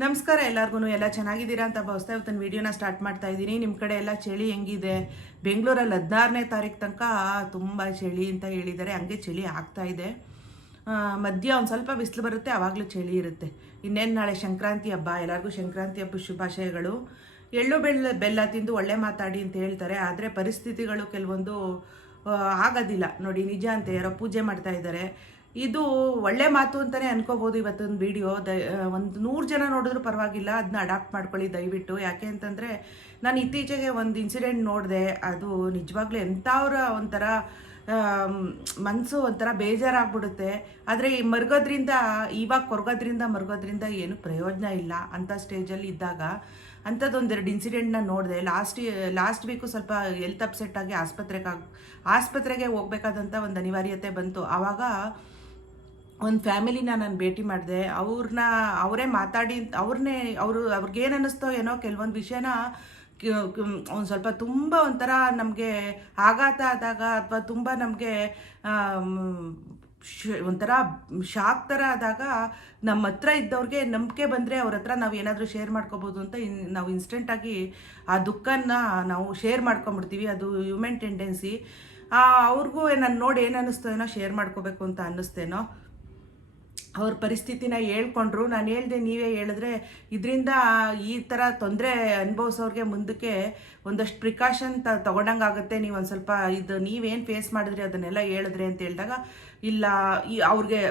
ನಮಸ್ಕಾರ ಎಲ್ಲರಿಗೂ. ಎಲ್ಲ ಚೆನ್ನಾಗಿದ್ದೀರಾ ಅಂತ ಭಾವಿಸ್ತಾ ಇವತ್ತಿನ ವೀಡಿಯೋನ ಸ್ಟಾರ್ಟ್ ಮಾಡ್ತಾ ಇದ್ದೀನಿ. ನಿಮ್ಮ ಕಡೆ ಎಲ್ಲ ಚಳಿ ಹೆಂಗಿದೆ? ಬೆಂಗಳೂರಲ್ಲಿ 16ನೇ ತಾರೀಕು ತನಕ ತುಂಬ ಚಳಿ ಅಂತ ಹೇಳಿದ್ದಾರೆ. ಹಂಗೆ ಚಳಿ ಆಗ್ತಾ ಇದೆ. ಮಧ್ಯ ಒಂದು ಸ್ವಲ್ಪ ಬಿಸಿಲು ಬರುತ್ತೆ, ಆವಾಗಲೂ ಚಳಿ ಇರುತ್ತೆ. ಇನ್ನೇನು ನಾಳೆ ಸಂಕ್ರಾಂತಿ ಹಬ್ಬ. ಎಲ್ಲರಿಗೂ ಸಂಕ್ರಾಂತಿ ಹಬ್ಬ ಶುಭಾಶಯಗಳು. ಎಳ್ಳು ಬೆಲ್ಲ ತಿಂದು ಒಳ್ಳೆ ಮಾತಾಡಿ ಅಂತ ಹೇಳ್ತಾರೆ. ಆದರೆ ಪರಿಸ್ಥಿತಿಗಳು ಕೆಲವೊಂದು ಆಗೋದಿಲ್ಲ ನೋಡಿ. ನಿಜ ಅಂತ ಯಾರೋ ಪೂಜೆ ಮಾಡ್ತಾ ಇದ್ದಾರೆ. ಇದು ಒಳ್ಳೆ ಮಾತು ಅಂತಲೇ ಅನ್ಕೋಬೋದು. ಇವತ್ತೊಂದು ವಿಡಿಯೋ ಒಂದು 100 ಜನ ನೋಡಿದ್ರು ಪರವಾಗಿಲ್ಲ, ಅದನ್ನ ಅಡಾಪ್ಟ್ ಮಾಡ್ಕೊಳ್ಳಿ ದಯವಿಟ್ಟು. ಯಾಕೆ ಅಂತಂದರೆ ನಾನು ಇತ್ತೀಚೆಗೆ ಒಂದು ಇನ್ಸಿಡೆಂಟ್ ನೋಡಿದೆ. ಅದು ನಿಜವಾಗ್ಲೂ ಎಂಥವ್ರ ಒಂಥರ ಮನಸ್ಸು ಒಂಥರ ಬೇಜಾರಾಗ್ಬಿಡುತ್ತೆ. ಆದರೆ ಈ ಮರ್ಗೋದ್ರಿಂದ ಏನು ಪ್ರಯೋಜನ ಇಲ್ಲ ಅಂತ ಸ್ಟೇಜಲ್ಲಿ ಇದ್ದಾಗ ಅಂಥದ್ದೊಂದೆರಡು ಇನ್ಸಿಡೆಂಟ್ನ ನೋಡಿದೆ. ಲಾಸ್ಟ್ ವೀಕು ಸ್ವಲ್ಪ ಹೆಲ್ತ್ ಅಪ್ಸೆಟ್ ಆಗಿ ಆಸ್ಪತ್ರೆಗೆ ಹೋಗ್ಬೇಕಾದಂಥ ಒಂದು ಅನಿವಾರ್ಯತೆ ಬಂತು. ಆವಾಗ ಒಂದು ಫ್ಯಾಮಿಲಿನ ನಾನು ಭೇಟಿ ಮಾಡಿದೆ. ಅವರೇ ಮಾತಾಡಿ ಅವ್ರಿಗೇನು ಅನ್ನಿಸ್ತೋ ಏನೋ ಕೆಲವೊಂದು ವಿಷಯನ ಒಂದು ಸ್ವಲ್ಪ ತುಂಬ ಒಂಥರ ನಮಗೆ ಆಘಾತ ಆದಾಗ ಅಥವಾ ತುಂಬ ನಮಗೆ ಒಂಥರ ಶಾಕ್ ಥರ ಆದಾಗ ನಮ್ಮ ಹತ್ರ ಇದ್ದವ್ರಿಗೆ ನಂಬಿಕೆ ಬಂದರೆ ಅವ್ರ ಹತ್ರ ನಾವು ಏನಾದರೂ ಶೇರ್ ಮಾಡ್ಕೋಬೋದು ಅಂತ ನಾವು ಇನ್ಸ್ಟೆಂಟಾಗಿ ಆ ದುಃಖನ ನಾವು ಶೇರ್ ಮಾಡ್ಕೊಂಬಿಡ್ತೀವಿ. ಅದು ಹ್ಯೂಮನ್ ಟೆಂಡೆನ್ಸಿ. ಅವ್ರಿಗೂ ನಾನು ನೋಡಿ ಏನು ಅನ್ನಿಸ್ತೋ ಏನೋ ಶೇರ್ ಮಾಡ್ಕೋಬೇಕು ಅಂತ ಅನ್ನಿಸ್ತೇನೋ. ಅವ್ರ ಪರಿಸ್ಥಿತಿನ ಹೇಳ್ಕೊಂಡ್ರು. ನಾನು ಹೇಳ್ದೆ, ನೀವೇ ಹೇಳಿದ್ರೆ ಇದರಿಂದ ಈ ಥರ ತೊಂದರೆ ಅನುಭವಿಸೋರಿಗೆ ಮುಂದಕ್ಕೆ ಒಂದಷ್ಟು ಪ್ರಿಕಾಷನ್ ತೊಗೊಂಡಂಗಾಗುತ್ತೆ. ನೀವು ಒಂದು ಸ್ವಲ್ಪ ನೀವೇನು ಫೇಸ್ ಮಾಡಿದ್ರಿ ಅದನ್ನೆಲ್ಲ ಹೇಳಿದ್ರೆ ಅಂತ ಹೇಳಿದಾಗ, ಇಲ್ಲ ಅವ್ರಿಗೆ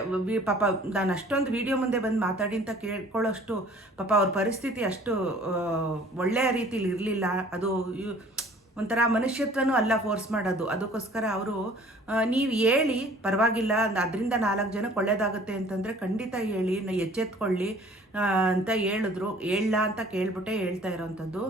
ಪಾಪ ನಾನು ಅಷ್ಟೊಂದು ವಿಡಿಯೋ ಮುಂದೆ ಬಂದು ಮಾತಾಡಿ ಅಂತ ಕೇಳ್ಕೊಳ್ಳೋಷ್ಟು ಪಾಪ ಅವ್ರ ಪರಿಸ್ಥಿತಿ ಅಷ್ಟು ಒಳ್ಳೆಯ ರೀತಿಲಿ ಇರಲಿಲ್ಲ. ಅದು ಒಂಥರ ಮನುಷ್ಯತ್ವನೂ ಅಲ್ಲ ಫೋರ್ಸ್ ಮಾಡೋದು. ಅದಕ್ಕೋಸ್ಕರ ಅವರು ನೀವು ಹೇಳಿ ಪರವಾಗಿಲ್ಲ, ಅದರಿಂದ 4 ಜನಕ್ಕೆ ಒಳ್ಳೇದಾಗುತ್ತೆ ಅಂತಂದರೆ ಖಂಡಿತ ಹೇಳಿ, ಎಚ್ಚೆತ್ಕೊಳ್ಳಿ ಅಂತ ಹೇಳಿದ್ರು. ಹೇಳಲ್ಲ ಅಂತ ಕೇಳ್ಬಿಟ್ಟೆ ಹೇಳ್ತಾ ಇರೋವಂಥದ್ದು.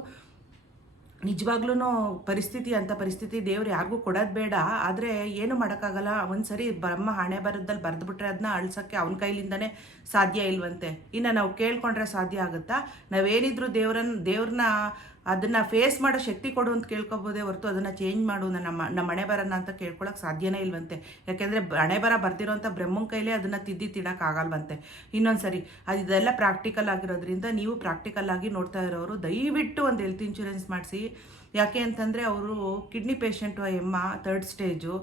ನಿಜವಾಗ್ಲೂ ಪರಿಸ್ಥಿತಿ ದೇವ್ರು ಯಾರಿಗೂ ಕೊಡೋದು ಬೇಡ. ಆದರೆ ಏನು ಮಾಡೋಕ್ಕಾಗಲ್ಲ. ಒಂದು ಸರಿ ಬ್ರಹ್ಮ ಹಣೆ ಬರದಲ್ಲಿ ಬರೆದ್ಬಿಟ್ರೆ ಅದನ್ನ ಅಳ್ಸೋಕ್ಕೆ ಅವನ ಕೈಲಿಂದನೇ ಸಾಧ್ಯ ಇಲ್ವಂತೆ. ಇನ್ನು ನಾವು ಕೇಳ್ಕೊಂಡ್ರೆ ಸಾಧ್ಯ ಆಗುತ್ತಾ? ನಾವೇನಿದ್ರು ದೇವ್ರನ್ನ ಅದನ್ನು ಫೇಸ್ ಮಾಡೋ ಶಕ್ತಿ ಕೊಡು ಅಂತ ಕೇಳ್ಕೊಬೋದೇ ಹೊರತು ಅದನ್ನು ಚೇಂಜ್ ಮಾಡು ನಮ್ಮ ಹಣೆ ಬರೋಣ ಅಂತ ಕೇಳ್ಕೊಳಕ್ಕೆ ಸಾಧ್ಯನೇ ಇಲ್ವಂತೆ. ಯಾಕೆಂದರೆ ಹಣೆ ಬರ ಬರ್ದಿರೋಂಥ ಬ್ರಹ್ಮನ ಕೈಲೇ ಅದನ್ನು ತಿದ್ದಕ್ಕಾಗಲ್ವಂತೆ. ಇನ್ನೊಂದು ಸರಿ ಇದೆಲ್ಲ ಪ್ರಾಕ್ಟಿಕಲ್ ಆಗಿರೋದ್ರಿಂದ ನೀವು ಪ್ರಾಕ್ಟಿಕಲ್ ಆಗಿ ನೋಡ್ತಾ ಇರೋರು ದಯವಿಟ್ಟು ಒಂದು ಹೆಲ್ತ್ ಇನ್ಶೂರೆನ್ಸ್ ಮಾಡಿಸಿ. ಯಾಕೆ ಅಂತಂದರೆ ಅವರು ಕಿಡ್ನಿ ಪೇಷಂಟು, ಎಮ್ಮ 3rd ಸ್ಟೇಜು.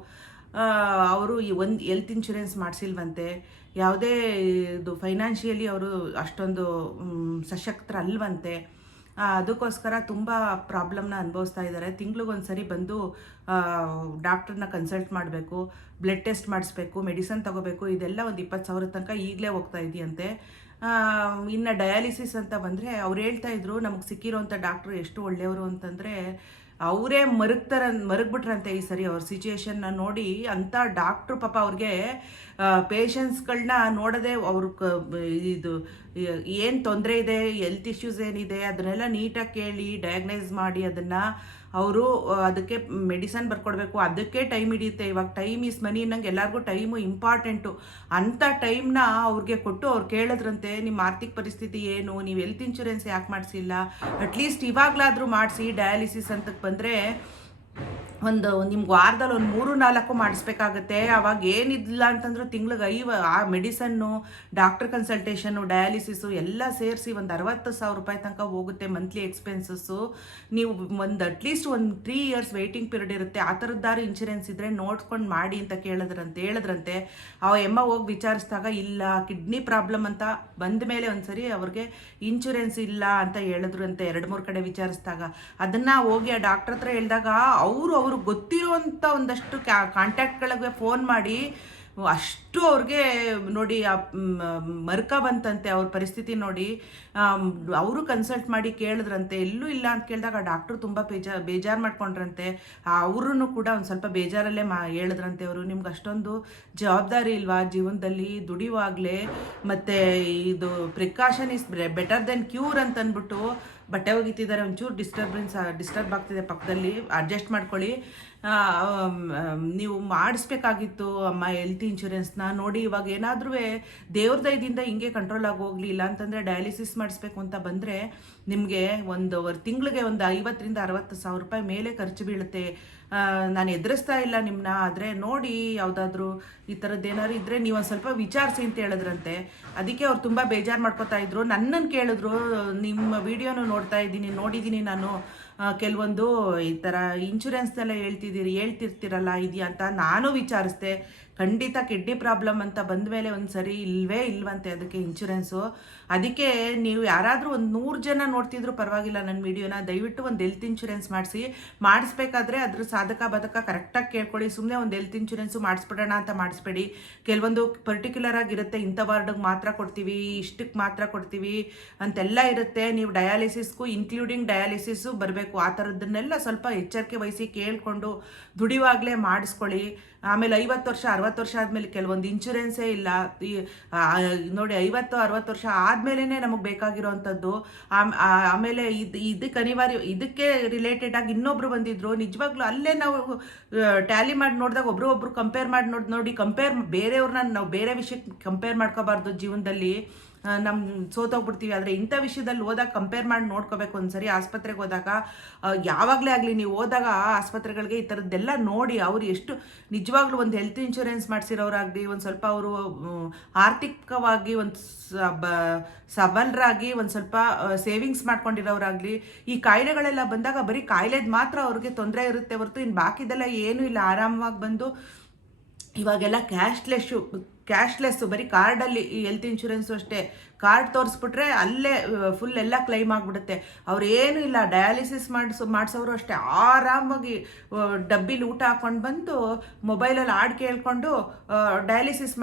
ಅವರು ಒಂದು ಹೆಲ್ತ್ ಇನ್ಶೂರೆನ್ಸ್ ಮಾಡಿಸಿಲ್ವಂತೆ. ಯಾವುದೇ ಇದು ಫೈನಾನ್ಷಿಯಲಿ ಅವರು ಅಷ್ಟೊಂದು ಸಶಕ್ತರಲ್ವಂತೆ. ಅದಕ್ಕೋಸ್ಕರ ತುಂಬ ಪ್ರಾಬ್ಲಮ್ನ ಅನುಭವಿಸ್ತಾ ಇದ್ದಾರೆ. ತಿಂಗ್ಳಿಗೊಂದು ಸರಿ ಬಂದು ಡಾಕ್ಟ್ರನ್ನ ಕನ್ಸಲ್ಟ್ ಮಾಡಬೇಕು, ಬ್ಲಡ್ ಟೆಸ್ಟ್ ಮಾಡಿಸ್ಬೇಕು, ಮೆಡಿಸನ್ ತೊಗೋಬೇಕು. ಇದೆಲ್ಲ ಒಂದು 20,000 ತನಕ ಈಗಲೇ ಹೋಗ್ತಾ ಇದೆಯಂತೆ. ಇನ್ನು ಡಯಾಲಿಸಿಸ್ ಅಂತ ಬಂದರೆ ಅವ್ರು ಹೇಳ್ತಾಯಿದ್ರು, ನಮಗೆ ಸಿಕ್ಕಿರೋಂಥ ಡಾಕ್ಟ್ರು ಎಷ್ಟು ಒಳ್ಳೆಯವರು ಅಂತಂದರೆ ಅವರೇ ಮರಗ್ಬಿಟ್ರಂತೆ ಈ ಸರಿ. ಅವ್ರ ಸಿಚುಯೇಷನ್ನ ನೋಡಿ ಅಂಥ ಡಾಕ್ಟ್ರು ಪಾಪ ಅವ್ರಿಗೆ ಪೇಷಂಟ್ಸ್ಗಳನ್ನ ನೋಡೋದೇ ಇದು ಏನು ತೊಂದರೆ ಇದೆ, ಹೆಲ್ತ್ ಇಶ್ಯೂಸ್ ಏನಿದೆ ಅದನ್ನೆಲ್ಲ ನೀಟಾಗಿ ಕೇಳಿ ಡಯಾಗ್ನೈಸ್ ಮಾಡಿ ಅದನ್ನು ಅವರು ಅದಕ್ಕೆ ಮೆಡಿಸನ್ ಬರ್ಕೊಡ್ಬೇಕು. ಅದಕ್ಕೆ ಟೈಮ್ ಹಿಡಿಯುತ್ತೆ. ಇವಾಗ ಟೈಮ್ ಈಸ್ ಮನಿ ಅನ್ನಂಗೆ ಎಲ್ಲರಿಗೂ ಟೈಮು ಇಂಪಾರ್ಟೆಂಟು. ಅಂಥ ಟೈಮ್ನ ಅವ್ರಿಗೆ ಕೊಟ್ಟು ಅವ್ರು ಕೇಳಿದ್ರಂತೆ, ನಿಮ್ಮ ಆರ್ಥಿಕ ಪರಿಸ್ಥಿತಿ ಏನು, ನೀವು ಹೆಲ್ತ್ ಇನ್ಶೂರೆನ್ಸ್ ಯಾಕೆ ಮಾಡಿಸಿಲ್ಲ, ಅಟ್ಲೀಸ್ಟ್ ಇವಾಗಲಾದರೂ ಮಾಡಿಸಿ. ಡಯಾಲಿಸಿಸ್ ಅಂತಕ್ಕೆ ಬಂದರೆ ನಿಮ್ಗೆ ವಾರದಲ್ಲಿ ಒಂದು 3-4 ಮಾಡಿಸ್ಬೇಕಾಗತ್ತೆ. ಅವಾಗ ಏನಿಲ್ಲ ಅಂತಂದ್ರೂ ತಿಂಗ್ಳಿಗೆ ಆ ಮೆಡಿಸನ್ನು, ಡಾಕ್ಟರ್ ಕನ್ಸಲ್ಟೇಷನ್ನು, ಡಯಾಲಿಸಿಸು ಎಲ್ಲ ಸೇರಿಸಿ ಒಂದು 60,000 ರೂಪಾಯಿ ತನಕ ಹೋಗುತ್ತೆ ಮಂತ್ಲಿ ಎಕ್ಸ್ಪೆನ್ಸಸ್ಸು. ನೀವು ಅಟ್ಲೀಸ್ಟ್ ಒಂದು 3 ಇಯರ್ಸ್ ವೆಯ್ಟಿಂಗ್ ಪೀರಿಯಡ್ ಇರುತ್ತೆ. ಆ ಥರದ್ದಾರು ಇನ್ಶೂರೆನ್ಸ್ ಇದ್ದರೆ ನೋಡ್ಕೊಂಡು ಮಾಡಿ ಅಂತ ಹೇಳಿದ್ರಂತೆ. ಆ ಎಮ್ಮ ಹೋಗಿ ವಿಚಾರಿಸಿದಾಗ ಇಲ್ಲ, ಕಿಡ್ನಿ ಪ್ರಾಬ್ಲಮ್ ಅಂತ ಬಂದ ಮೇಲೆ ಒಂದು ಸರಿ ಅವ್ರಿಗೆ ಇನ್ಶೂರೆನ್ಸ್ ಇಲ್ಲ ಅಂತ ಹೇಳಿದ್ರಂತೆ. 2-3 ಕಡೆ ವಿಚಾರಿಸಿದಾಗ ಅದನ್ನು ಹೋಗಿ ಆ ಡಾಕ್ಟ್ರ್ ಹತ್ರ ಹೇಳಿದಾಗ ಅವ್ರಿಗೆ ಗೊತ್ತಿರುವಂಥ ಒಂದಷ್ಟು ಕಾಂಟ್ಯಾಕ್ಟ್ಗಳಿಗೆ ಫೋನ್ ಮಾಡಿ ಅಷ್ಟು ಅವ್ರಿಗೆ ನೋಡಿ ಮರ್ಕ ಬಂತಂತೆ. ಅವ್ರ ಪರಿಸ್ಥಿತಿ ನೋಡಿ ಅವರು ಕನ್ಸಲ್ಟ್ ಮಾಡಿ ಕೇಳಿದ್ರಂತೆ. ಎಲ್ಲೂ ಇಲ್ಲ ಅಂತ ಕೇಳಿದಾಗ ಡಾಕ್ಟ್ರು ತುಂಬ ಬೇಜಾರು ಮಾಡ್ಕೊಂಡ್ರಂತೆ. ಅವ್ರೂ ಕೂಡ ಒಂದು ಸ್ವಲ್ಪ ಬೇಜಾರಲ್ಲೇ ಹೇಳಿದ್ರಂತೆ. ಅವರು ನಿಮ್ಗೆ ಅಷ್ಟೊಂದು ಜವಾಬ್ದಾರಿ ಇಲ್ವಾ ಜೀವನದಲ್ಲಿ, ದುಡಿಯುವಾಗಲೇ ಮತ್ತು ಇದು precaution is better then cure ಅಂತ ಅಂದ್ಬಿಟ್ಟು ಬಟ್ಟೆ ಒಗಿತಿದ್ದಾರೆ. ಒಂಚೂರು ಡಿಸ್ಟರ್ಬ್ ಆಗ್ತಿದೆ ಪಕ್ಕದಲ್ಲಿ, ಅಡ್ಜಸ್ಟ್ ಮಾಡ್ಕೊಳ್ಳಿ. ನೀವು ಮಾಡಿಸ್ಬೇಕಾಗಿತ್ತು ಅಮ್ಮ ಹೆಲ್ತ್ ಇನ್ಶೂರೆನ್ಸ್ನ. ನೋಡಿ ಇವಾಗ ಏನಾದರೂ ದೇವ್ರ ದಯದಿಂದ ಹಿಂಗೆ ಕಂಟ್ರೋಲ್ ಆಗಿ ಹೋಗಲಿ. ಇಲ್ಲ ಅಂತಂದರೆ ಡಯಾಲಿಸಿಸ್ ಮಾಡಿಸ್ಬೇಕು ಅಂತ ಬಂದರೆ ನಿಮಗೆ ತಿಂಗಳಿಗೆ ಒಂದು 50,000-60,000 ರೂಪಾಯಿ ಮೇಲೆ ಖರ್ಚು ಬೀಳುತ್ತೆ. ನಾನು ಎದುರಿಸ್ತಾ ಇಲ್ಲ ನಿಮ್ಮನ್ನ, ಆದರೆ ನೋಡಿ ಯಾವುದಾದ್ರೂ ಈ ಥರದ್ದೇನಾದ್ರು ಇದ್ದರೆ ನೀವು ಒಂದು ಸ್ವಲ್ಪ ವಿಚಾರಿಸಿ ಅಂತ ಹೇಳಿದ್ರಂತೆ. ಅದಕ್ಕೆ ಅವ್ರು ತುಂಬ ಬೇಜಾರು ಮಾಡ್ಕೋತಾ ಇದ್ರು. ನನ್ನನ್ನು ಕೇಳಿದ್ರು, ನಿಮ್ಮ ವಿಡಿಯೋನು ನೋಡಿದ್ದೀನಿ ನಾನು, ಕೆಲವೊಂದು ಈ ಥರ ಇನ್ಶೂರೆನ್ಸ್ನೆಲ್ಲ ಹೇಳ್ತಿರ್ತೀರಲ್ಲ ಇದೆಯಾ ಅಂತ ನಾನು ವಿಚಾರಿಸ್ದೆ. ಖಂಡಿತ ಕಿಡ್ನಿ ಪ್ರಾಬ್ಲಮ್ ಅಂತ ಬಂದ ಮೇಲೆ ಒಂದು ಸರಿ ಇಲ್ವಂತೆ ಅದಕ್ಕೆ ಇನ್ಶೂರೆನ್ಸು. ಅದಕ್ಕೆ ನೀವು ಯಾರಾದರೂ ಒಂದು 100 ಜನ ನೋಡ್ತಿದ್ರು ಪರವಾಗಿಲ್ಲ ನನ್ನ ವಿಡಿಯೋನ, ದಯವಿಟ್ಟು ಒಂದು ಹೆಲ್ತ್ ಇನ್ಶೂರೆನ್ಸ್ ಮಾಡಿಸ್ಬೇಕಾದ್ರೆ ಅದ್ರ ಸಾಧಕ ಬಾಧಕ ಕರೆಕ್ಟಾಗಿ ಕೇಳ್ಕೊಳ್ಳಿ. ಸುಮ್ಮನೆ ಒಂದು ಹೆಲ್ತ್ ಇನ್ಶೂರೆನ್ಸು ಮಾಡಿಸ್ಬಿಡೋಣ ಅಂತ ಮಾಡಿಸ್ಬೇಡಿ. ಕೆಲವೊಂದು ಪರ್ಟಿಕ್ಯುಲರ್ ಆಗಿರುತ್ತೆ, ಇಂಥ ವಾರ್ಡಿಗೆ ಮಾತ್ರ ಕೊಡ್ತೀವಿ, ಇಷ್ಟಕ್ಕೆ ಮಾತ್ರ ಕೊಡ್ತೀವಿ ಅಂತೆಲ್ಲ ಇರುತ್ತೆ. ನೀವು ಡಯಾಲಿಸಿಸ್ಗೂ ಇನ್ಕ್ಲೂಡಿಂಗ್ ಡಯಾಲಿಸಿಸ್ಸು ಬರಬೇಕು. ಆ ಥರದ್ದನ್ನೆಲ್ಲ ಸ್ವಲ್ಪ ಎಚ್ಚರಿಕೆ ವಹಿಸಿ ಕೇಳಿಕೊಂಡು ದುಡಿಯುವಾಗಲೇ ಮಾಡಿಸ್ಕೊಳ್ಳಿ. ಆಮೇಲೆ 50 ವರ್ಷ 60 ವರ್ಷ ಆದಮೇಲೆ ಕೆಲವೊಂದು ಇನ್ಶೂರೆನ್ಸೇ ಇಲ್ಲ. ನೋಡಿ 50-60 ವರ್ಷ ಆದಮೇಲೆ ನಮಗೆ ಬೇಕಾಗಿರೋವಂಥದ್ದು. ಆಮೇಲೆ ಇದಕ್ಕೆ ಅನಿವಾರ್ಯ, ಇದಕ್ಕೆ ರಿಲೇಟೆಡ್ ಆಗಿ ಇನ್ನೊಬ್ರು ಬಂದಿದ್ರು. ನಿಜವಾಗ್ಲೂ ಅಲ್ಲೇ ನಾವು ಟ್ಯಾಲಿ ಮಾಡಿ ನೋಡಿದಾಗ ಒಬ್ರು ಕಂಪೇರ್ ಮಾಡಿ ನೋಡಿ ಬೇರೆಯವ್ರನ್ನ ನಾವು ಬೇರೆ ವಿಷಯಕ್ಕೆ ಕಂಪೇರ್ ಮಾಡ್ಕೋಬಾರ್ದು ಜೀವನದಲ್ಲಿ. ನಮ್ಮ ಸೋತೋಗ್ಬಿಡ್ತೀವಿ. ಆದರೆ ಇಂಥ ವಿಷಯದಲ್ಲಿ ಹೋದಾಗ ಕಂಪೇರ್ ಮಾಡಿ ನೋಡ್ಕೋಬೇಕು. ಒಂದ್ಸರಿ ಆಸ್ಪತ್ರೆಗೆ ಹೋದಾಗ, ಯಾವಾಗಲೇ ಆಗಲಿ ನೀವು ಹೋದಾಗ ಆಸ್ಪತ್ರೆಗಳಿಗೆ ಈ ಥರದ್ದೆಲ್ಲ ನೋಡಿ ಅವ್ರು ಎಷ್ಟು ನಿಜವಾಗ್ಲೂ ಒಂದು ಹೆಲ್ತ್ ಇನ್ಶೂರೆನ್ಸ್ ಮಾಡಿಸಿರೋರಾಗಲಿ, ಒಂದು ಸ್ವಲ್ಪ ಅವರು ಆರ್ಥಿಕವಾಗಿ ಒಂದು ಸಬಲರಾಗಿ ಒಂದು ಸ್ವಲ್ಪ ಸೇವಿಂಗ್ಸ್ ಮಾಡ್ಕೊಂಡಿರೋರಾಗಲಿ, ಈ ಕಾಯಿಲೆಗಳೆಲ್ಲ ಬಂದಾಗ ಬರೀ ಕಾಯಿಲೆದು ಮಾತ್ರ ಅವ್ರಿಗೆ ತೊಂದರೆ ಇರುತ್ತೆ ಹೊರತು ಇನ್ನು ಬಾಕಿದೆಲ್ಲ ಏನೂ ಇಲ್ಲ. ಆರಾಮವಾಗಿ ಬಂದು ಇವಾಗೆಲ್ಲ ಕ್ಯಾಶ್ಲೆಸ್ಸು ಬರೀ ಕಾರ್ಡಲ್ಲಿ ಈ ಹೆಲ್ತ್ ಇನ್ಶೂರೆನ್ಸು ಅಷ್ಟೇ. ಕಾರ್ಡ್ ತೋರಿಸ್ಬಿಟ್ರೆ ಅಲ್ಲೇ ಫುಲ್ ಎಲ್ಲ ಕ್ಲೈಮ್ ಆಗಿಬಿಡುತ್ತೆ. ಅವ್ರೇನೂ ಇಲ್ಲ. ಡಯಾಲಿಸಿಸ್ ಮಾಡಿಸೋರು ಅಷ್ಟೇ ಆರಾಮಾಗಿ ಡಬ್ಬಿಲಿ ಊಟ ಹಾಕ್ಕೊಂಡು ಬಂದು ಮೊಬೈಲಲ್ಲಿ ಹಾಡು ಕೇಳ್ಕೊಂಡು ಡಯಾಲಿಸಿಸ್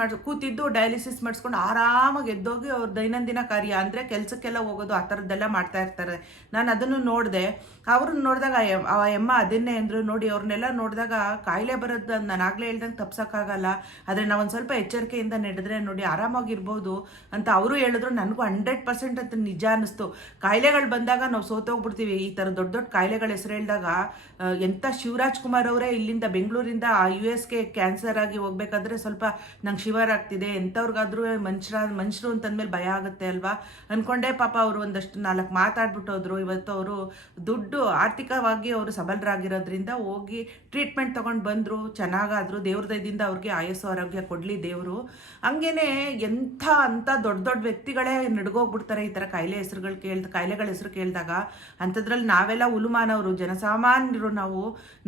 ಡಯಾಲಿಸಿಸ್ ಮಾಡಿಸ್ಕೊಂಡು ಆರಾಮಾಗಿ ಎದ್ದೋಗಿ ಅವ್ರ ದೈನಂದಿನ ಕಾರ್ಯ ಅಂದರೆ ಕೆಲಸಕ್ಕೆಲ್ಲ ಹೋಗೋದು, ಆ ಥರದ್ದೆಲ್ಲ ಮಾಡ್ತಾ ಇರ್ತಾರೆ. ನಾನು ಅದನ್ನು ನೋಡಿದೆ. ಅವ್ರನ್ನ ನೋಡಿದಾಗ ಆ ಎಮ್ಮ ಅದನ್ನೇ ಅಂದರು. ನೋಡಿ ಅವ್ರನ್ನೆಲ್ಲ ನೋಡಿದಾಗ ಕಾಯಿಲೆ ಬರೋದು ನಾನು ಆಗಲೇ ಹೇಳ್ದಂಗೆ ತಪ್ಸೋಕ್ಕಾಗಲ್ಲ, ಆದರೆ ನಾವೊಂದು ಸ್ವಲ್ಪ ಎಚ್ಚರಿಕೆಯಿಂದ ನಡೆದ್ರೆ ನೋಡಿ ಆರಾಮಾಗಿರ್ಬೋದು ಅಂತ ಅವರು ಹೇಳಿದ್ರು. ನನಗೂ 100% ಅಂತ ನಿಜ ಅನ್ನಿಸ್ತು. ಕಾಯಿಲೆಗಳು ಬಂದಾಗ ನಾವು ಸೋತೋಗ್ಬಿಡ್ತೀವಿ. ಈ ಥರ ದೊಡ್ಡ ಕಾಯಿಲೆಗಳ ಹೆಸರು ಹೇಳಿದಾಗ ಎಂಥ ಶಿವರಾಜ್ ಕುಮಾರ್ ಅವರೇ ಇಲ್ಲಿಂದ ಬೆಂಗಳೂರಿಂದ US-ಗೆ ಕ್ಯಾನ್ಸರ್ ಆಗಿ ಹೋಗ್ಬೇಕಾದ್ರೆ ಸ್ವಲ್ಪ ನಂಗೆ ಶಿವರ್ ಆಗ್ತಿದೆ, ಎಂಥವ್ರಿಗಾದ್ರೂ ಮನುಷ್ಯರು ಅಂತಂದ್ಮೇಲೆ ಭಯ ಆಗುತ್ತೆ ಅಲ್ವಾ ಅಂದ್ಕೊಂಡೆ. ಪಾಪ ಅವರು ಒಂದಷ್ಟು 4 ಮಾತಾಡ್ಬಿಟ್ಟು ಹೋದ್ರು. ಇವತ್ತು ಅವರು ಆರ್ಥಿಕವಾಗಿ ಅವರು ಸಬಲರಾಗಿರೋದ್ರಿಂದ ಹೋಗಿ ಟ್ರೀಟ್ಮೆಂಟ್ ತೊಗೊಂಡು ಬಂದರು, ಚೆನ್ನಾಗಾದ್ರು. ದೇವ್ರ ದಯದಿಂದ ಅವ್ರಿಗೆ ಆಯಸ್ಸು ಆರೋಗ್ಯ ಕೊಡಲಿ ದೇವರು. ಹಂಗೇನೆ ಅಂಥ ದೊಡ್ಡ ವ್ಯಕ್ತಿಗಳೇ ನಡ್ಗೋಗ್ಬಿಡ್ತಾರೆ ಈ ಥರ ಕಾಯಿಲೆಗಳ ಹೆಸರು ಕೇಳಿದಾಗ. ಅಂಥದ್ರಲ್ಲಿ ನಾವೆಲ್ಲ ಉಲುಮಾನವರು, ಜನಸಾಮಾನ್ಯರು,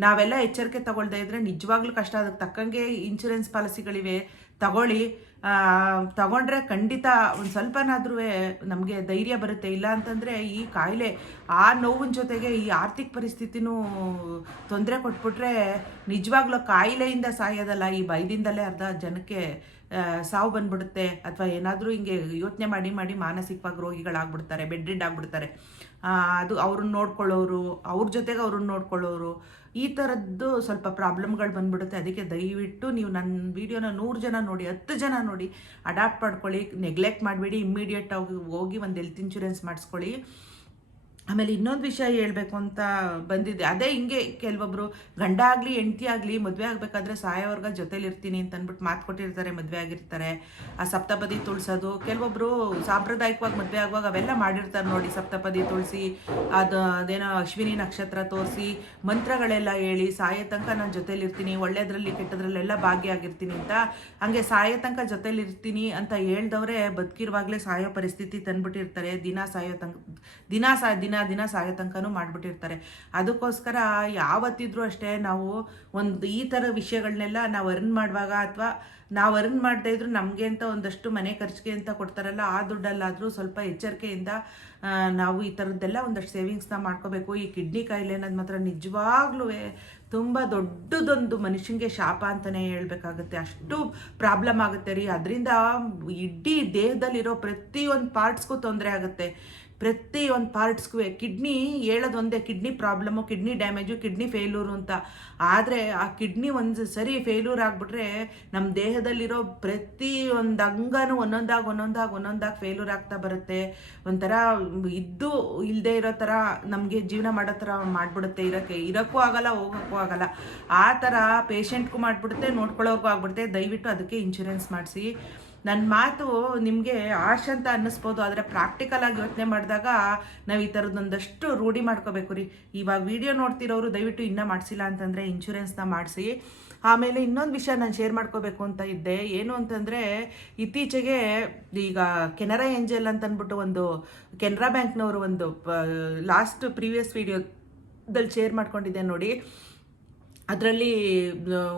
ನಾವೆಲ್ಲ ಎಚ್ಚರಿಕೆ ತಗೊಳ್ದೇ ಇದ್ರೆ ನಿಜವಾಗ್ಲೂ ಕಷ್ಟ. ಅದಕ್ಕೆ ತಕ್ಕಂಗೆ ಇನ್ಶೂರೆನ್ಸ್ ಪಾಲಿಸಿಗಳಿವೆ, ತಗೊಂಡ್ರೆ ಖಂಡಿತ ಒಂದು ಸ್ವಲ್ಪನಾದ್ರೂ ನಮಗೆ ಧೈರ್ಯ ಬರುತ್ತೆ. ಇಲ್ಲ ಅಂತಂದರೆ ಈ ಕಾಯಿಲೆ ಆ ನೋವಿನ ಜೊತೆಗೆ ಈ ಆರ್ಥಿಕ ಪರಿಸ್ಥಿತಿನೂ ತೊಂದರೆ ಕೊಟ್ಬಿಟ್ರೆ ನಿಜವಾಗ್ಲೂ ಕಾಯಿಲೆಯಿಂದ ಸಾಯೋದಲ್ಲ, ಈ ಭಯದಿಂದಲೇ ಅರ್ಧ ಜನಕ್ಕೆ ಸಾವು ಬಂದ್ಬಿಡುತ್ತೆ. ಅಥವಾ ಏನಾದರೂ ಹಿಂಗೆ ಯೋಚನೆ ಮಾಡಿ ಮಾನಸಿಕವಾಗಿ ರೋಗಿಗಳಾಗ್ಬಿಡ್ತಾರೆ, ಬೆಡ್ ರಿಡ್ ಆಗ್ಬಿಡ್ತಾರೆ. ಅದು ಅವ್ರನ್ನ ನೋಡ್ಕೊಳ್ಳೋರು, ಅವ್ರ ಜೊತೆಗೆ ಅವ್ರನ್ನ ನೋಡ್ಕೊಳ್ಳೋರು, ಈ ಥರದ್ದು ಸ್ವಲ್ಪ ಪ್ರಾಬ್ಲಮ್ಗಳು ಬಂದ್ಬಿಡುತ್ತೆ. ಅದಕ್ಕೆ ದಯವಿಟ್ಟು ನೀವು ನನ್ನ ವೀಡಿಯೋನ 100 ಜನ ನೋಡಿ, 10 ಜನ ನೋಡಿ ಅಡಾಪ್ಟ್ ಮಾಡ್ಕೊಳ್ಳಿ. ನೆಗ್ಲೆಕ್ಟ್ ಮಾಡಬೇಡಿ. ಇಮ್ಮಿಡಿಯೇಟಾಗಿ ಹೋಗಿ ಒಂದು ಹೆಲ್ತ್ ಇನ್ಶೂರೆನ್ಸ್ ಮಾಡಿಸ್ಕೊಳ್ಳಿ. ಆಮೇಲೆ ಇನ್ನೊಂದು ವಿಷಯ ಹೇಳಬೇಕು ಅಂತ ಬಂದಿದ್ದೆ. ಅದೇ ಹಿಂಗೆ ಕೆಲವೊಬ್ಬರು ಗಂಡ ಆಗಲಿ ಹೆಂಡತಿ ಆಗಲಿ ಮದುವೆ ಆಗಬೇಕಾದ್ರೆ ಸಾಯೋವರ್ಗ ಜೊತೇಲಿರ್ತೀನಿ ಅಂತ ಅಂದ್ಬಿಟ್ಟು ಮಾತು ಕೊಟ್ಟಿರ್ತಾರೆ, ಮದುವೆ ಆಗಿರ್ತಾರೆ. ಆ ಸಪ್ತಪದಿ ತುಳ್ಸೋದು, ಕೆಲವೊಬ್ಬರು ಸಾಂಪ್ರದಾಯಿಕವಾಗಿ ಮದುವೆ ಆಗುವಾಗ ಅವೆಲ್ಲ ಮಾಡಿರ್ತಾರೆ ನೋಡಿ. ಸಪ್ತಪದಿ ತುಳಸಿ, ಅದೇನೋ ಅಶ್ವಿನಿ ನಕ್ಷತ್ರ ತೋರಿಸಿ ಮಂತ್ರಗಳೆಲ್ಲ ಹೇಳಿ ಸಾಯೋ ತನಕ ನಾನು ಜೊತೇಲಿರ್ತೀನಿ, ಒಳ್ಳೇದ್ರಲ್ಲಿ ಕೆಟ್ಟದ್ರಲ್ಲೆಲ್ಲ ಭಾಗಿಯಾಗಿರ್ತೀನಿ ಅಂತ. ಹಂಗೆ ಸಾಯೋ ತನಕ ಜೊತೇಲಿರ್ತೀನಿ ಅಂತ ಹೇಳ್ದವ್ರೆ ಬದುಕಿರುವಾಗಲೇ ಸಾಯೋ ಪರಿಸ್ಥಿತಿ ತಂದ್ಬಿಟ್ಟಿರ್ತಾರೆ. ದಿನ ಸಾಯೋ ತನಕನೂ ಮಾಡಿಬಿಟ್ಟಿರ್ತಾರೆ. ಅದಕ್ಕೋಸ್ಕರ ಯಾವತ್ತಿದ್ರೂ ಅಷ್ಟೇ ನಾವು ಈ ಥರ ವಿಷಯಗಳನ್ನೆಲ್ಲ ನಾವು ಅರ್ನ್ ಮಾಡುವಾಗ, ಅಥವಾ ನಾವು ಅರ್ನ್ ಮಾಡದೇ ಇದ್ರೂ ನಮಗೆ ಅಂತ ಒಂದಷ್ಟು ಮನೆ ಖರ್ಚಿಗೆ ಅಂತ ಕೊಡ್ತಾರಲ್ಲ, ಆ ದುಡ್ಡಲ್ಲಾದರೂ ಸ್ವಲ್ಪ ಎಚ್ಚರಿಕೆಯಿಂದ ನಾವು ಈ ಥರದ್ದೆಲ್ಲ ಒಂದಷ್ಟು ಸೇವಿಂಗ್ಸ್ನ ಮಾಡ್ಕೋಬೇಕು. ಈ ಕಿಡ್ನಿ ಕಾಯಿಲೆ ಅನ್ನೋದು ಮಾತ್ರ ನಿಜವಾಗ್ಲೂ ತುಂಬ ದೊಡ್ಡದೊಂದು ಮನುಷ್ಯನಿಗೆ ಶಾಪ ಅಂತಲೇ ಹೇಳ್ಬೇಕಾಗುತ್ತೆ. ಅಷ್ಟು ಪ್ರಾಬ್ಲಮ್ ಆಗುತ್ತೆ ರೀ. ಅದರಿಂದ ಇಡೀ ದೇಹದಲ್ಲಿರೋ ಪ್ರತಿಯೊಂದು ಪಾರ್ಟ್ಸ್ಗೂ ತೊಂದರೆ ಆಗುತ್ತೆ. ಪ್ರತಿಯೊಂದು ಪಾರ್ಟ್ಸ್ಗೂ ಕಿಡ್ನಿ ಹೇಳೋದೊಂದೇ, kidney problem, kidney damage, kidney failure ಅಂತ. ಆದರೆ ಆ ಕಿಡ್ನಿ ಒಂದು ಸರಿ ಫೇಲ್ಯೂರ್ ಆಗಿಬಿಟ್ರೆ ನಮ್ಮ ದೇಹದಲ್ಲಿರೋ ಪ್ರತಿಯೊಂದು ಅಂಗನೂ ಒಂದೊಂದಾಗಿ ಫೇಲ್ಯೂರ್ ಆಗ್ತಾ ಬರುತ್ತೆ. ಒಂಥರ ಇಲ್ಲದೆ ಇರೋ ಥರ ನಮಗೆ ಜೀವನ ಮಾಡೋ ಥರ ಮಾಡಿಬಿಡುತ್ತೆ. ಇರೋಕ್ಕೂ ಆಗಲ್ಲ, ಹೋಗೋಕ್ಕೂ ಆಗಲ್ಲ. ಆ ಥರ ಪೇಷಂಟ್ಗೂ ಮಾಡಿಬಿಡುತ್ತೆ, ನೋಡ್ಕೊಳ್ಳೋರ್ಗೂ ಆಗ್ಬಿಡುತ್ತೆ. ದಯವಿಟ್ಟು ಅದಕ್ಕೆ ಇನ್ಶೂರೆನ್ಸ್ ಮಾಡಿಸಿ. ನನ್ನ ಮಾತು ನಿಮಗೆ ಆಶ್ ಅಂತ ಅನ್ನಿಸ್ಬೋದು, ಆದರೆ ಪ್ರಾಕ್ಟಿಕಲ್ ಆಗಿ ಯೋಚನೆ ಮಾಡಿದಾಗ ನಾವು ಈ ಥರದ್ದೊಂದಷ್ಟು ರೂಢಿ ಮಾಡ್ಕೋಬೇಕು ರೀ. ಇವಾಗ ವಿಡಿಯೋ ನೋಡ್ತಿರೋರು ದಯವಿಟ್ಟು ಇನ್ನೂ ಮಾಡಿಸಿಲ್ಲ ಅಂತಂದರೆ ಇನ್ಶೂರೆನ್ಸ್ನ ಮಾಡಿಸಿ. ಆಮೇಲೆ ಇನ್ನೊಂದು ವಿಷಯ ನಾನು ಶೇರ್ ಮಾಡ್ಕೋಬೇಕು ಅಂತ ಇದ್ದೆ, ಏನು ಅಂತಂದರೆ ಇತ್ತೀಚೆಗೆ ಈಗ ಕೆನರಾ ಏಂಜಲ್ ಅಂತ ಅಂದ್ಬಿಟ್ಟು ಒಂದು ಕೆನರಾ ಬ್ಯಾಂಕ್ನವರು ಒಂದು ಲಾಸ್ಟ್ ಪ್ರೀವಿಯಸ್ ವಿಡಿಯೋದಲ್ಲಿ ಶೇರ್ ಮಾಡ್ಕೊಂಡಿದ್ದೆ ನೋಡಿ. ಅದರಲ್ಲಿ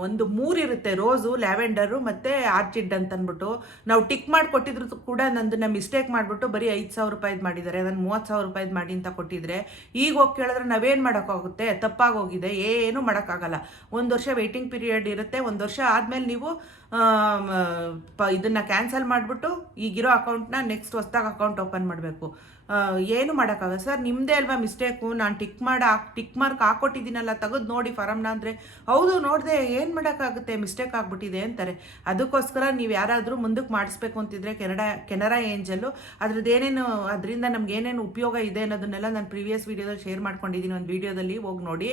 ಒಂದು 3 ಇರುತ್ತೆ, ರೋಸು, ಲ್ಯಾವೆಂಡರು ಮತ್ತು ಆರ್ಚಿಡ್ ಅಂತ ಅಂದ್ಬಿಟ್ಟು. ನಾವು ಟಿಕ್ ಮಾಡಿ ಕೊಟ್ಟಿದ್ರು ಕೂಡ ನಂದನ್ನ ಮಿಸ್ಟೇಕ್ ಮಾಡಿಬಿಟ್ಟು ಬರೀ 5,000 ರೂಪಾಯಿದು ಮಾಡಿದ್ದಾರೆ, ನಾನು 30,000 ರೂಪಾಯಿದು ಮಾಡಿ ಅಂತ ಕೊಟ್ಟಿದ್ರೆ ಈಗ ಹೋಗಿ ಕೇಳಿದ್ರೆ ನಾವೇನು ಮಾಡೋಕ್ಕಾಗುತ್ತೆ, ತಪ್ಪಾಗೋಗಿದೆ, ಏನು ಮಾಡೋಕ್ಕಾಗಲ್ಲ. 1 ವರ್ಷ ವೆಯ್ಟಿಂಗ್ ಪೀರಿಯಡ್ ಇರುತ್ತೆ. 1 ವರ್ಷ ಆದಮೇಲೆ ನೀವು ಇದನ್ನು ಕ್ಯಾನ್ಸಲ್ ಮಾಡಿಬಿಟ್ಟು ಈಗಿರೋ ಅಕೌಂಟ್ನ ನೆಕ್ಸ್ಟ್ ಹೊಸ್ದಾಗಿ ಅಕೌಂಟ್ ಓಪನ್ ಮಾಡಬೇಕು. ಏನು ಮಾಡೋಕ್ಕಾಗಲ್ಲ ಸರ್, ನಿಮ್ಮದೇ ಅಲ್ವಾ ಮಿಸ್ಟೇಕು, ನಾನು ಟಿಕ್ ಮಾರ್ಕ್ ಹಾಕ್ಕೊಟ್ಟಿದ್ದೀನಲ್ಲ, ತೆಗೆದು ನೋಡಿ ಫಾರಮ್ನ ಅಂದರೆ ಹೌದು ನೋಡಿದೆ, ಏನು ಮಾಡೋಕ್ಕಾಗುತ್ತೆ, ಮಿಸ್ಟೇಕ್ ಆಗಿಬಿಟ್ಟಿದೆ ಅಂತಾರೆ. ಅದಕ್ಕೋಸ್ಕರ ನೀವು ಯಾರಾದರೂ ಮುಂದಕ್ಕೆ ಮಾಡಿಸ್ಬೇಕು ಅಂತಿದ್ರೆ ಕೆನರಾ ಏಂಜಲ್ಲು ಅದರಿಂದ ನಮ್ಗೆ ಏನೇನು ಉಪಯೋಗ ಇದೆ ಅನ್ನೋದನ್ನೆಲ್ಲ ನಾನು ಪ್ರೀವಿಯಸ್ ವೀಡಿಯೋದಲ್ಲಿ ಶೇರ್ ಮಾಡ್ಕೊಂಡಿದ್ದೀನಿ, ಒಂದು ವೀಡಿಯೋದಲ್ಲಿ ಹೋಗಿ ನೋಡಿ.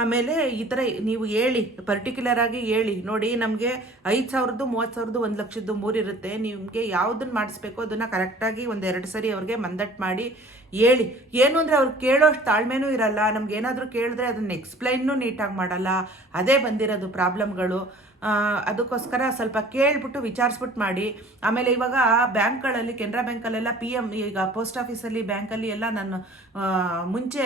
ಆಮೇಲೆ ಈ ಥರ ನೀವು ಹೇಳಿ, ಪರ್ಟಿಕ್ಯುಲರ್ ಆಗಿ ಹೇಳಿ ನೋಡಿ, ನಮಗೆ 5,000, 30,000, 1,00,000 3 ಇರುತ್ತೆ, ನಿಮಗೆ ಯಾವುದನ್ನು ಮಾಡಿಸ್ಬೇಕು ಅದನ್ನು ಕರೆಕ್ಟಾಗಿ 1-2 ಸರಿ ಅವ್ರಿಗೆ ಮಂದಟ್ಟು ಮಾಡಿ ಹೇಳಿ. ಏನು ಅಂದರೆ ಅವ್ರು ಕೇಳೋಷ್ಟು ತಾಳ್ಮೆನೂ ಇರಲ್ಲ, ನಮ್ಗೇನಾದರೂ ಕೇಳಿದ್ರೆ ಅದನ್ನು ಎಕ್ಸ್ಪ್ಲೈನ್ನೂ ನೀಟಾಗಿ ಮಾಡಲ್ಲ. ಅದೇ ಬಂದಿರೋದು ಪ್ರಾಬ್ಲಮ್ಗಳು. ಅದಕ್ಕೋಸ್ಕರ ಸ್ವಲ್ಪ ಕೇಳ್ಬಿಟ್ಟು ವಿಚಾರಿಸ್ಬಿಟ್ಟು ಮಾಡಿ. ಆಮೇಲೆ ಇವಾಗ ಬ್ಯಾಂಕ್ಗಳಲ್ಲಿ, ಕೆನರಾ ಬ್ಯಾಂಕಲ್ಲೆಲ್ಲ PM, ಈಗ ಪೋಸ್ಟ್ ಆಫೀಸಲ್ಲಿ, ಬ್ಯಾಂಕಲ್ಲಿ ಎಲ್ಲ ನಾನು ಮುಂಚೆ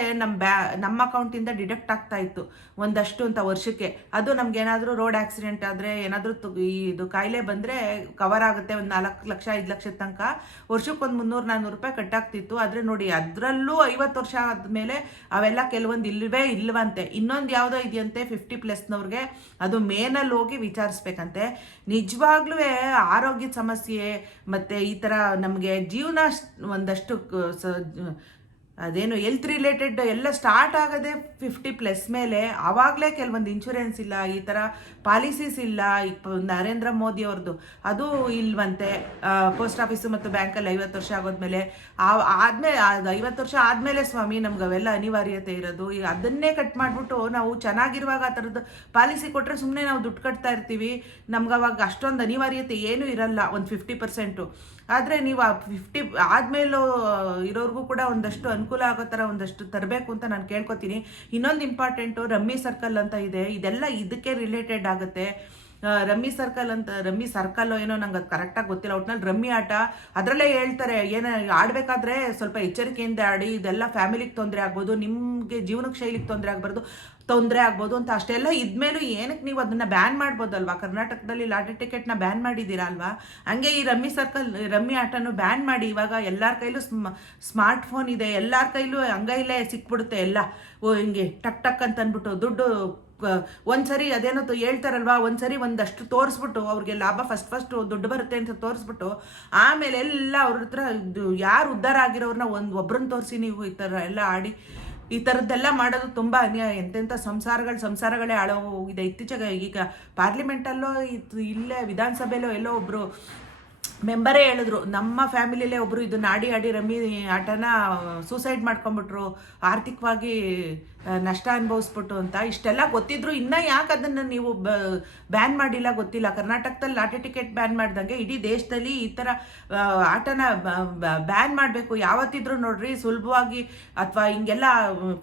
ನಮ್ಮ ಅಕೌಂಟಿಂದ ಡಿಡಕ್ಟ್ ಆಗ್ತಾ ಇತ್ತು ಒಂದಷ್ಟು ಅಂತ ವರ್ಷಕ್ಕೆ. ಅದು ನಮಗೇನಾದರೂ ರೋಡ್ ಆಕ್ಸಿಡೆಂಟ್ ಆದರೆ, ಏನಾದರೂ ಇದು ಕಾಯಿಲೆ ಬಂದರೆ ಕವರ್ ಆಗುತ್ತೆ, ಒಂದು 4 ಲಕ್ಷ 5 ಲಕ್ಷದ ತನಕ ವರ್ಷಕ್ಕೊಂದು 300-400 ರೂಪಾಯಿ ಕಟ್ಟಾಗ್ತಿತ್ತು. ಆದರೆ ನೋಡಿ, ಅದರಲ್ಲೂ 50 ವರ್ಷ ಆದಮೇಲೆ ಅವೆಲ್ಲ ಕೆಲವೊಂದು ಇಲ್ವಂತೆ. ಇನ್ನೊಂದು ಯಾವುದೋ ಇದೆಯಂತೆ 50+ನವ್ರಿಗೆ, ಅದು ಮೇನಲ್ಲಿ ಹೋಗಿ ವಿಚಾರಿಸ್ಬೇಕಂತೆ. ನಿಜವಾಗ್ಲೂ ಆರೋಗ್ಯದ ಸಮಸ್ಯೆ ಮತ್ತು ಈ ಥರ ನಮಗೆ ಜೀವನ ಒಂದಷ್ಟು ಅದೇನು ಹೆಲ್ತ್ ರಿಲೇಟೆಡ್ ಎಲ್ಲ ಸ್ಟಾರ್ಟ್ ಆಗೋದೇ 50+ ಮೇಲೆ. ಆವಾಗಲೇ ಕೆಲವೊಂದು ಇನ್ಶೂರೆನ್ಸ್ ಇಲ್ಲ, ಈ ಥರ ಪಾಲಿಸೀಸ್ ಇಲ್ಲ. ನರೇಂದ್ರ ಮೋದಿ ಅವ್ರದ್ದು ಅದು ಇಲ್ವಂತೆ, ಪೋಸ್ಟ್ ಆಫೀಸು ಮತ್ತು ಬ್ಯಾಂಕಲ್ಲಿ 50 ವರ್ಷ ಆಗೋದ್ಮೇಲೆ. ಆದಮೇಲೆ ಅದು 50 ವರ್ಷ ಆದಮೇಲೆ ಸ್ವಾಮಿ ನಮ್ಗೆ ಅವೆಲ್ಲ ಅನಿವಾರ್ಯತೆ ಇರೋದು. ಈಗ ಅದನ್ನೇ ಕಟ್ ಮಾಡಿಬಿಟ್ಟು ನಾವು ಚೆನ್ನಾಗಿರುವಾಗ ಆ ಥರದ್ದು ಪಾಲಿಸಿ ಕೊಟ್ಟರೆ ಸುಮ್ಮನೆ ನಾವು ದುಡ್ಡು ಕಟ್ತಾ ಇರ್ತೀವಿ, ನಮ್ಗೆ ಅವಾಗ ಅಷ್ಟೊಂದು ಅನಿವಾರ್ಯತೆ ಏನೂ ಇರಲ್ಲ, ಒಂದು 50%. ಆದರೆ ನೀವು ಆ 50 ಆದಮೇಲೂ ಇರೋರಿಗೂ ಕೂಡ ಒಂದಷ್ಟು ಅನುಕೂಲ ಆಗೋ ಥರ ಒಂದಷ್ಟು ತರಬೇಕು ಅಂತ ನಾನು ಕೇಳ್ಕೊತೀನಿ. ಇನ್ನೊಂದು ಇಂಪಾರ್ಟೆಂಟು, ರಮ್ಮಿ ಸರ್ಕಲ್ ಅಂತ ಇದೆ, ಇದೆಲ್ಲ ಇದಕ್ಕೆ ರಿಲೇಟೆಡ್ ಆಗುತ್ತೆ. ರಮ್ಮಿ ಸರ್ಕಲ್ ಏನೋ ನಂಗೆ ಅದು ಕರೆಕ್ಟಾಗಿ ಗೊತ್ತಿಲ್ಲ. ಒಟ್ನಲ್ಲಿ ರಮ್ಮಿ ಆಟ, ಅದರಲ್ಲೇ ಹೇಳ್ತಾರೆ ಏನು ಆಡಬೇಕಾದ್ರೆ ಸ್ವಲ್ಪ ಎಚ್ಚರಿಕೆಯಿಂದ ಆಡಿ, ಇದೆಲ್ಲ ಫ್ಯಾಮಿಲಿಗೆ ತೊಂದರೆ ಆಗ್ಬೋದು, ನಿಮಗೆ ಜೀವನಕ್ಕೆ ಶೈಲಿಗೆ ತೊಂದರೆ ಆಗ್ಬೋದು ಅಂತ. ಅಷ್ಟೆಲ್ಲ ಇದ್ಮೇಲೂ ಏನಕ್ಕೆ ನೀವು ಅದನ್ನು ಬ್ಯಾನ್ ಮಾಡ್ಬೋದಲ್ವಾ? ಕರ್ನಾಟಕದಲ್ಲಿ ಲಾಟರಿ ಟಿಕೆಟ್ನ ಬ್ಯಾನ್ ಮಾಡಿದ್ದೀರಾ ಅಲ್ವಾ? ಹಂಗೆ ಈ ರಮ್ಮಿ ಆಟನೂ ಬ್ಯಾನ್ ಮಾಡಿ. ಇವಾಗ ಎಲ್ಲರ ಕೈಲೂ ಸ್ಮಾರ್ಟ್ ಫೋನ್ ಇದೆ, ಎಲ್ಲರ ಕೈಲೂ ಅಂಗೈಲೇ ಸಿಕ್ಬಿಡುತ್ತೆ ಎಲ್ಲ. ಹಿಂಗೆ ಟಕ್ ಅಂತ ಅಂದ್ಬಿಟ್ಟು ದುಡ್ಡು ಒಂದ್ಸರಿ ಅದೇನೋ ಹೇಳ್ತಾರಲ್ವಾ, ಒಂದ್ಸರಿ ಒಂದಷ್ಟು ತೋರಿಸ್ಬಿಟ್ಟು ಅವ್ರಿಗೆ ಲಾಭ ಫಸ್ಟ್ ದುಡ್ಡು ಬರುತ್ತೆ ಅಂತ ತೋರಿಸ್ಬಿಟ್ಟು ಆಮೇಲೆ ಎಲ್ಲ ಅವ್ರ ಹತ್ರ ಯಾರು ಉದ್ಧಾರ ಆಗಿರೋರನ್ನ ಒಬ್ರನ್ನ ತೋರಿಸಿ ನೀವು ಈ ಥರ ಎಲ್ಲ ಆಡಿ, ಈ ಥರದ್ದೆಲ್ಲ ಮಾಡೋದು ತುಂಬ ಅನ್ಯಾಯ. ಎಂತೆಂಥ ಸಂಸಾರಗಳೇ ಹಾಳೋ ಹೋಗಿದೆ. ಇತ್ತೀಚೆಗೆ ಈಗ ಪಾರ್ಲಿಮೆಂಟಲ್ಲೋ ಇಲ್ಲೇ ವಿಧಾನಸಭೆಯಲ್ಲೋ ಎಲ್ಲೋ ಒಬ್ಬರು ಮೆಂಬರೇ ಹೇಳಿದ್ರು, ನಮ್ಮ ಫ್ಯಾಮಿಲಿಯಲ್ಲೇ ಒಬ್ಬರು ಇದನ್ನ ಆಡಿ ರಮ್ಮಿ ಆಟನ ಸೂಸೈಡ್ ಮಾಡ್ಕೊಂಬಿಟ್ರು, ಆರ್ಥಿಕವಾಗಿ ನಷ್ಟ ಅನುಭವಿಸ್ಬಿಟ್ಟು ಅಂತ. ಇಷ್ಟೆಲ್ಲ ಗೊತ್ತಿದ್ರು ಇನ್ನೂ ಯಾಕೆ ಅದನ್ನು ನೀವು ಬ್ಯಾನ್ ಮಾಡಿಲ್ಲ ಗೊತ್ತಿಲ್ಲ. ಕರ್ನಾಟಕದಲ್ಲಿ ಲಾಟರಿ ಟಿಕೆಟ್ ಬ್ಯಾನ್ ಮಾಡ್ದಂಗೆ ಇಡೀ ದೇಶದಲ್ಲಿ ಈ ಥರ ಆಟನ ಬ್ಯಾನ್ ಮಾಡಬೇಕು. ಯಾವತ್ತಿದ್ರು ನೋಡ್ರಿ ಸುಲಭವಾಗಿ ಅಥವಾ ಹಿಂಗೆಲ್ಲ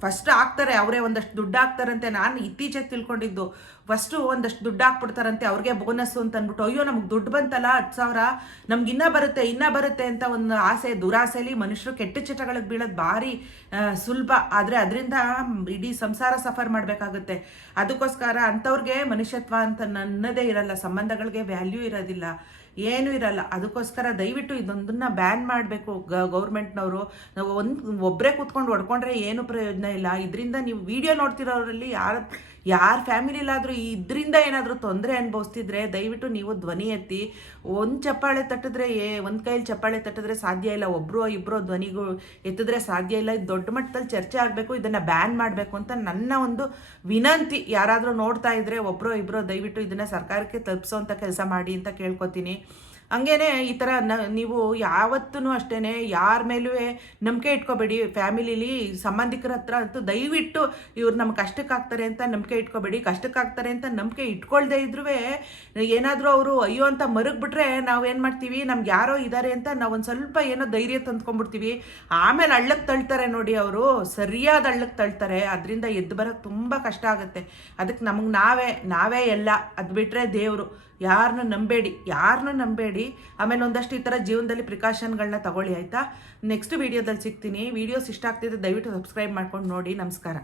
ಫಸ್ಟ್ ಹಾಕ್ತಾರೆ, ಅವರೇ ಒಂದಷ್ಟು ದುಡ್ಡು ಹಾಕ್ತಾರಂತೆ. ನಾನು ಇತ್ತೀಚೆಗೆ ತಿಳ್ಕೊಂಡಿದ್ದು, ಫಸ್ಟು ಒಂದಷ್ಟು ದುಡ್ಡು ಹಾಕ್ಬಿಡ್ತಾರಂತೆ, ಅವ್ರಿಗೆ ಬೋನಸ್ಸು ಅಂತ ಅಂದ್ಬಿಟ್ಟು, ಅಯ್ಯೋ ನಮಗೆ ದುಡ್ಡು ಬಂತಲ್ಲ 10,000, ನಮ್ಗೆ ಇನ್ನೂ ಬರುತ್ತೆ ಅಂತ ಒಂದು ದುರಾಸೆಯಲ್ಲಿ ಮನುಷ್ಯರು ಕೆಟ್ಟ ಚಟಗಳಿಗೆ ಬೀಳೋದು ಭಾರಿ ಸುಲಭ. ಆದರೆ ಅದರಿಂದ ಇಡೀ ಸಂಸಾರ ಸಫರ್ ಮಾಡಬೇಕಾಗುತ್ತೆ. ಅದಕ್ಕೋಸ್ಕರ ಅಂಥವ್ರಿಗೆ ಮನುಷ್ಯತ್ವ ಅಂತ ನನ್ನದೇ ಇರಲ್ಲ, ಸಂಬಂಧಗಳಿಗೆ ವ್ಯಾಲ್ಯೂ ಇರೋದಿಲ್ಲ, ಏನೂ ಇರಲ್ಲ. ಅದಕ್ಕೋಸ್ಕರ ದಯವಿಟ್ಟು ಇದೊಂದನ್ನು ಬ್ಯಾನ್ ಮಾಡಬೇಕು ಗೌರ್ಮೆಂಟ್ನವರು. ನಾವು ಒಬ್ಬರೇ ಕೂತ್ಕೊಂಡು ಹೊಡ್ಕೊಂಡ್ರೆ ಏನು ಪ್ರಯೋಜನ ಇಲ್ಲ. ಇದರಿಂದ ನೀವು ವಿಡಿಯೋ ನೋಡ್ತಿರೋರಲ್ಲಿ ಯಾರ ಫ್ಯಾಮಿಲಿಲಾದರೂ ಇದರಿಂದ ಏನಾದರೂ ತೊಂದರೆ ಅನುಭವಿಸ್ತಿದ್ರೆ ದಯವಿಟ್ಟು ನೀವು ಧ್ವನಿ ಎತ್ತಿ. ಒಂದು ಕೈಯಲ್ಲಿ ಚಪ್ಪಾಳೆ ತಟ್ಟಿದ್ರೆ ಸಾಧ್ಯ ಇಲ್ಲ, ಒಬ್ಬರು ಇಬ್ಬರು ಧ್ವನಿಗಳು ಎತ್ತಿದ್ರೆ ಸಾಧ್ಯ ಇಲ್ಲ. ಇದು ದೊಡ್ಡ ಮಟ್ಟದಲ್ಲಿ ಚರ್ಚೆ ಆಗಬೇಕು, ಇದನ್ನು ಬ್ಯಾನ್ ಮಾಡಬೇಕು ಅಂತ ನನ್ನ ಒಂದು ವಿನಂತಿ. ಯಾರಾದರೂ ನೋಡ್ತಾ ಇದ್ದರೆ ಒಬ್ಬರು ಇಬ್ಬರು ದಯವಿಟ್ಟು ಇದನ್ನು ಸರ್ಕಾರಕ್ಕೆ ತಲುಪಿಸೋವಂಥ ಕೆಲಸ ಮಾಡಿ ಅಂತ ಕೇಳ್ಕೊತೀನಿ. ಹಂಗೇನೆ ಈ ಥರ ನೀವು ಯಾವತ್ತೂ ಅಷ್ಟೇ ಯಾರ ಮೇಲೂ ನಂಬಿಕೆ ಇಟ್ಕೋಬೇಡಿ. ಫ್ಯಾಮಿಲಿಲಿ ಸಂಬಂಧಿಕರ ಹತ್ರ ಅಂತೂ ದಯವಿಟ್ಟು ಇವ್ರು ನಮ್ಗೆ ಕಷ್ಟಕ್ಕಾಗ್ತಾರೆ ಅಂತ ನಂಬಿಕೆ ಇಟ್ಕೋಬೇಡಿ. ಕಷ್ಟಕ್ಕಾಗ್ತಾರೆ ಅಂತ ನಂಬಿಕೆ ಇಟ್ಕೊಳ್ದೇ ಇದ್ರೂ ಏನಾದರೂ ಅವರು ಅಯ್ಯೋ ಅಂತ ಮರುಗ್ಬಿಟ್ರೆ ನಾವೇನು ಮಾಡ್ತೀವಿ, ನಮ್ಗೆ ಯಾರೋ ಇದ್ದಾರೆ ಅಂತ ನಾವು ಒಂದು ಸ್ವಲ್ಪ ಏನೋ ಧೈರ್ಯ ತಂದ್ಕೊಂಡ್ಬಿಡ್ತೀವಿ. ಆಮೇಲೆ ಹಳ್ಳಕ್ಕೆ ತಳ್ತಾರೆ ನೋಡಿ, ಅವರು ಸರಿಯಾದ ಹಳ್ಳಕ್ಕೆ ತಳ್ತಾರೆ. ಅದರಿಂದ ಎದ್ದು ಬರೋಕ್ಕೆ ತುಂಬ ಕಷ್ಟ ಆಗುತ್ತೆ. ಅದಕ್ಕೆ ನಮಗೆ ನಾವೇ ಎಲ್ಲ, ಅದು ಬಿಟ್ಟರೆ ದೇವರು. ಯಾರನ್ನೂ ನಂಬೇಡಿ. ಆಮೇಲೆ ಒಂದಷ್ಟು ಈ ಥರ ಜೀವನದಲ್ಲಿ ಪ್ರಿಕಾಷನ್ಗಳನ್ನ ತಗೊಳ್ಳಿ, ಆಯಿತಾ? ನೆಕ್ಸ್ಟ್ ವೀಡಿಯೋದಲ್ಲಿ ಸಿಗ್ತೀನಿ. ವೀಡಿಯೋಸ್ ಇಷ್ಟ ಆಗ್ತಿದ್ರೆ ದಯವಿಟ್ಟು ಸಬ್ಸ್ಕ್ರೈಬ್ ಮಾಡ್ಕೊಂಡು ನೋಡಿ. ನಮಸ್ಕಾರ.